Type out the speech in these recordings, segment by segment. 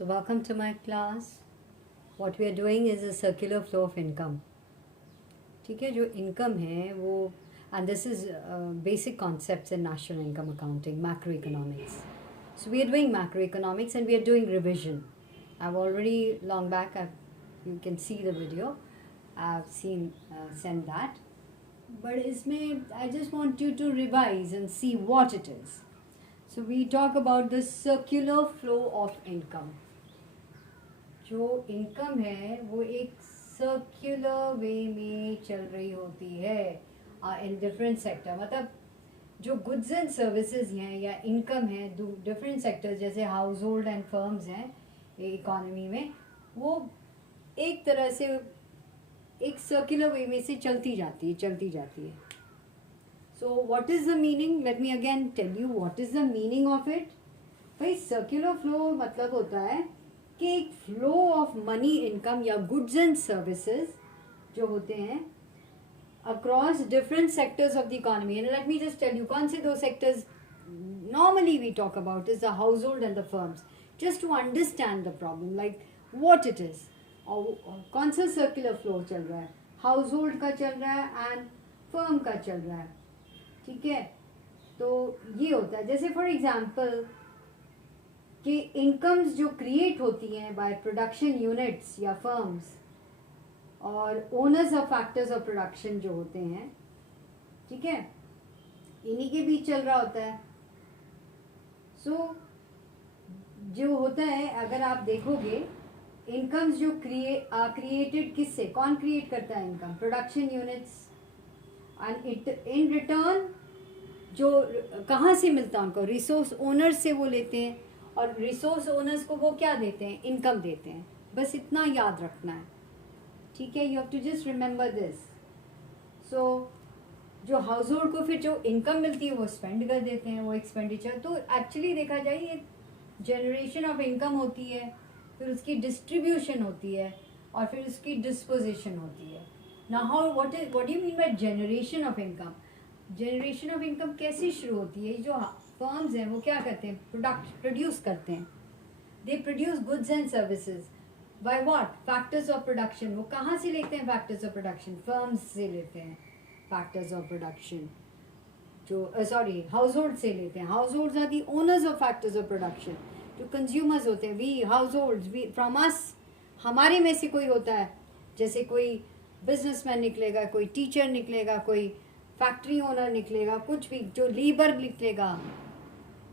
So welcome to my class. What we are doing is a circular flow of income. ठीक है, जो income है वो and this is basic concepts in national income accounting, macroeconomics. So we are doing macroeconomics and we are doing revision. I've already long back, you can see the video. I've sent that. But इसमें I just want you to revise and see what it is. So we talk about the circular flow of income. जो income है वो एक circular वे में चल रही होती है इन डिफरेंट सेक्टर. मतलब जो गुड्स एंड सर्विसेज हैं या इनकम है डिफरेंट सेक्टर्स जैसे हाउस होल्ड एंड फर्म्स हैं इकोनॉमी में, वो एक तरह से एक सर्क्यूलर वे में से चलती जाती है. So what is the meaning? Let me again tell you what is the meaning of it. भाई सर्क्यूलर फ्लो मतलब होता है कि एक फ्लो ऑफ मनी इनकम या गुड्स एंड सर्विसेज जो होते हैं across different sectors of the economy. And let me just tell you कौन से दो sectors normally we talk about is the household and the firms, just to understand the problem like what it is. और कौन सा circular flow चल रहा है? House hold का चल रहा है एंड फर्म का चल रहा है. ठीक है, तो ये होता है. जैसे फॉर एग्जाम्पल कि इनकम्स जो क्रिएट होती हैं बाय प्रोडक्शन यूनिट्स या फर्म्स और owners of factors of production जो होते हैं, ठीक है, इन्हीं के बीच चल रहा होता है. सो जो होता है, अगर आप देखोगे इनकम्स जो क्रिएटेड किससे, कौन क्रिएट करता है income? Production units. And it in return जो कहाँ से मिलता है उनको? रिसोर्स ओनर्स से वो लेते हैं और रिसोर्स ओनर्स को वो क्या देते हैं? इनकम देते हैं. बस इतना याद रखना है. ठीक है, you have to just remember this. So जो हाउस होल्ड को फिर जो इनकम मिलती है वो स्पेंड कर देते हैं, वो एक्सपेंडिचर. तो एक्चुअली देखा जाए ये जनरेशन ऑफ इनकम होती है, फिर उसकी डिस्ट्रीब्यूशन होती है और फिर उसकी डिस्पोजिशन होती है. Now how what do you mean by generation of income? Generation of income कैसे शुरू होती है? जो फर्म्स हैं वो क्या करते हैं? प्रोड्यूस करते हैं. They produce goods and services by what? Factors of production. वो कहाँ से लेते हैं फैक्टर्स ऑफ प्रोडक्शन? फर्म्स से लेते हैं फैक्टर्स ऑफ प्रोडक्शन. जो सॉरी हाउस होल्ड से लेते हैं. Households are the owners of factors of production. जो कंज्यूमर्स होते हैं, we households, we from us, हमारे में से कोई होता है. जैसे कोई बिजनेसमैन निकलेगा, कोई टीचर निकलेगा, कोई फैक्ट्री ओनर निकलेगा, कुछ भी, जो लेबर निकलेगा,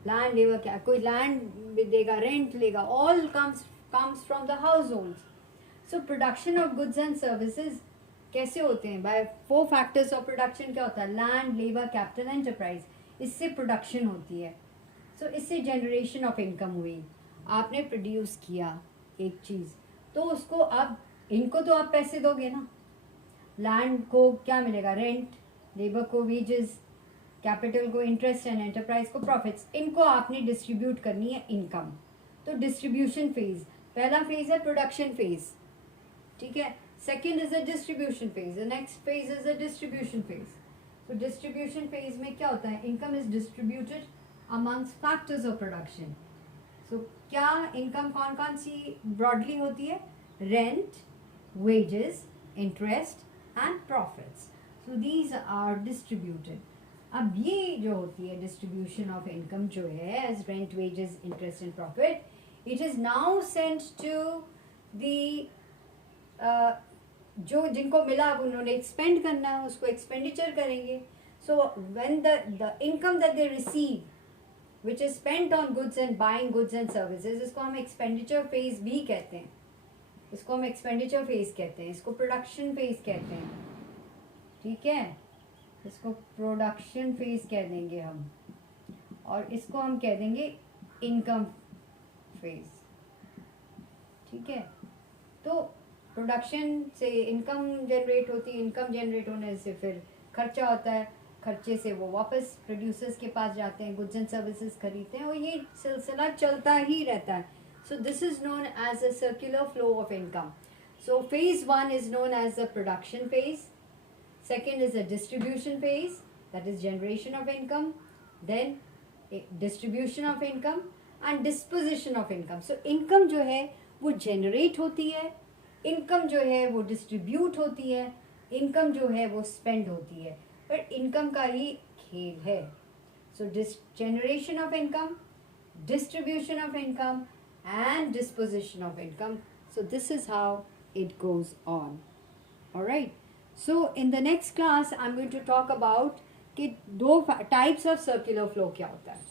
लैंड लेबर, क्या कोई लैंड देगा, रेंट लेगा, all comes from the households. So production of goods and services कैसे होते हैं? By 4 factors of production. क्या होता है? Land, labour, capital, enterprise. इससे प्रोडक्शन होती है. सो इससे जनरेशन ऑफ इनकम हुई. आपने प्रोड्यूस किया एक चीज़, तो उसको अब इनको तो आप पैसे दोगे ना. लैंड को क्या मिलेगा? रेंट. लेबर को वेजेस. कैपिटल को इंटरेस्ट एंड एंटरप्राइज को प्रॉफिट्स. इनको आपने डिस्ट्रीब्यूट करनी है इनकम. तो डिस्ट्रीब्यूशन फेज, पहला फेज है प्रोडक्शन फेज. ठीक है, second is a distribution phase, the next phase is a distribution phase. तो डिस्ट्रीब्यूशन फेज में क्या होता है? Income is distributed amongst factors of production. So क्या इनकम कौन कौन सी ब्रॉडली होती है? Rent, wages, interest and profits. So these are distributed. अब ये जो होती है डिस्ट्रीब्यूशन ऑफ इनकम जो है as rent, wages, interest and profit, it is now sent to the जो जिनको मिला उन्होंने एक्सपेंड करना है, उसको एक्सपेंडिचर करेंगे. So when the income that they receive which is spent on goods and buying goods and services, इसको हम एक्सपेंडिचर फेज भी कहते हैं. इसको हम एक्सपेंडिचर फेज कहते हैं, इसको प्रोडक्शन फेज कहते हैं. ठीक है, इसको प्रोडक्शन फेज कह देंगे हम, और इसको हम कह देंगे इनकम फेज. ठीक है, तो प्रोडक्शन से इनकम जनरेट होती है, इनकम जनरेट होने से फिर खर्चा होता है, खर्चे से वो वापस प्रोड्यूसर्स के पास जाते हैं, गुड्स एंड सर्विसेज खरीदते हैं, और ये सिलसिला चलता ही रहता है. So this is known as a circular flow of income. So phase 1 is known as the production phase. Second is the distribution phase, that is generation of income. Then distribution of income. And disposition of income. So income जो है वो generate होती है, income जो है वो distribute होती है, इनकम जो है वो स्पेंड होती है. पर इनकम का ही खेल है. सो generation of income, distribution of income and disposition of income. So this is how it goes on. All right. So in the next class I'm going to talk about कि दो types of circular flow क्या होता है.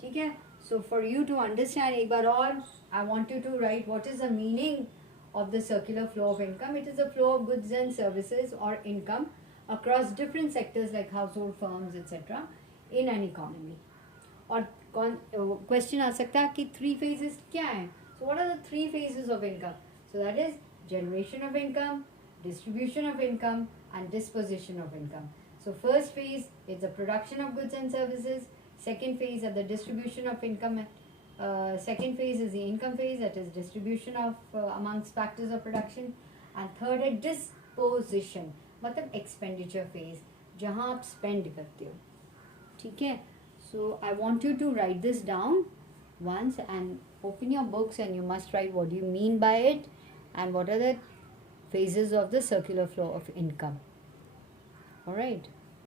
ठीक है. So for you to understand एक बार और I want you to write what is the meaning of the circular flow of income. It is a flow of goods and services or income across different sectors like household, firms, etc. in an economy. और question आ सकता है कि 3 phases क्या हैं. So what are the 3 phases of income. So that is generation of income, distribution of income and disposition of income. So first phase is the production of goods and services. Second phase is the distribution of income. Second phase is the income phase, that is distribution of amongst factors of production. And third is disposition, मतलब expenditure phase, जहाँ आप spend करते हो. ठीक है. So I want you to write this down once and open your books and you must write what you mean by it and what are the phases of the circular flow of income. All right.